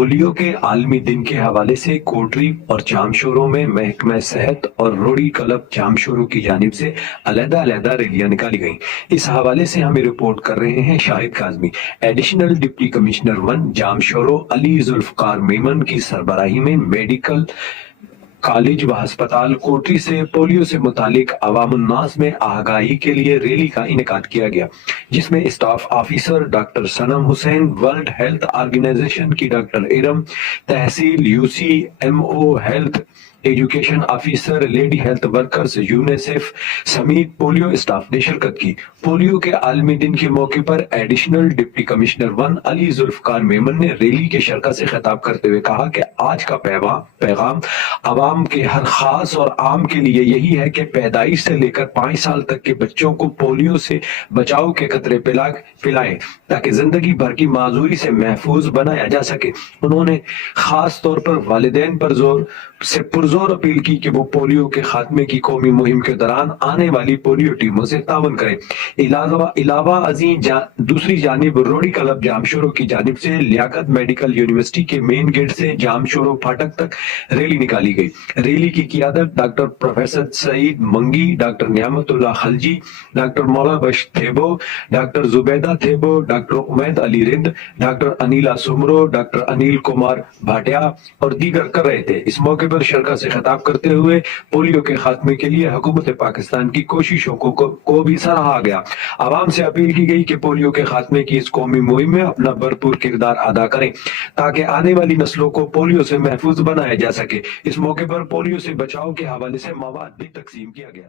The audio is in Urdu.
پولیو کے عالمی دن کے حوالے سے کوٹری اور جامشوروں میں محکمہ صحت اور روڑی کلب جامشوروں کی جانب سے علیحدہ علیحدہ ریلیاں نکالی گئیں۔ اس حوالے سے ہمیں رپورٹ کر رہے ہیں Shahid Kazmi. Additional deputy commissioner 1 Jamshoro Ali Zulfiqar Memon کی سربراہی میں میڈیکل کالج و ہسپتال کوٹری سے پولیو سے متعلق عوام الناس میں آگاہی کے لیے ریلی کا انعقاد کیا گیا، جس میں staff officer doctor Sanam Hussain, world health organization کی ڈاکٹر ارم، تحصیل UC M O health education officer, lady health workers, UNICEF سمیت پولیو اسٹاف نے شرکت کی۔ پولیو کے عالمی دن کے موقع پر additional deputy commissioner 1 Ali Zulfiqar Memon نے ریلی کے شرکا سے خطاب کرتے ہوئے کہا کہ آج کا پیغام عوام کے ہر خاص اور عام کے لیے یہی ہے کہ پیدائش سے لے کر 5 سال تک کے بچوں کو پولیو سے بچاؤ کے قطرے پلائیں تاکہ زندگی بھر کی معذوری سے محفوظ بنایا جا سکے۔ انہوں نے خاص طور پر والدین پر پرزور اپیل کی کہ وہ پولیو کے خاتمے کی قومی مہم کے دوران آنے والی پولیو ٹیموں سے تعاون کریں۔ علاوہ ازیں دوسری جانب روڑی کلب جامشورو کی جانب سے لیاقت میڈیکل یونیورسٹی کے مین گیٹ سے جامشورو پھاٹک تک ریلی نکالی گئی۔ ریلی کی قیادت ڈاکٹر پروفیسر سعید منگی، ڈاکٹر نعمت اللہ خلجی، ڈاکٹر مولا بخش تھیبو، ڈاکٹر زبیدہ تھیبو، ڈاکٹر امید علی رند، ڈاکٹر انیلا سمرو، ڈاکٹر انیل کمار بھاٹیا اور دیگر کر رہے تھے۔ اس موقع پر شرکا سے خطاب کرتے ہوئے پولیو کے خاتمے کے لیے حکومت پاکستان کی کوششوں کو بھی سراہا گیا۔ عوام سے اپیل کی گئی کہ پولیو کے خاتمے کی اس قومی مہم میں اپنا بھرپور کردار ادا کریں تاکہ آنے والی نسلوں کو پولیو سے محفوظ بنایا جا سکے۔ اس موقع پر پولیو سے بچاؤ کے حوالے سے مواد بھی تقسیم کیا گیا۔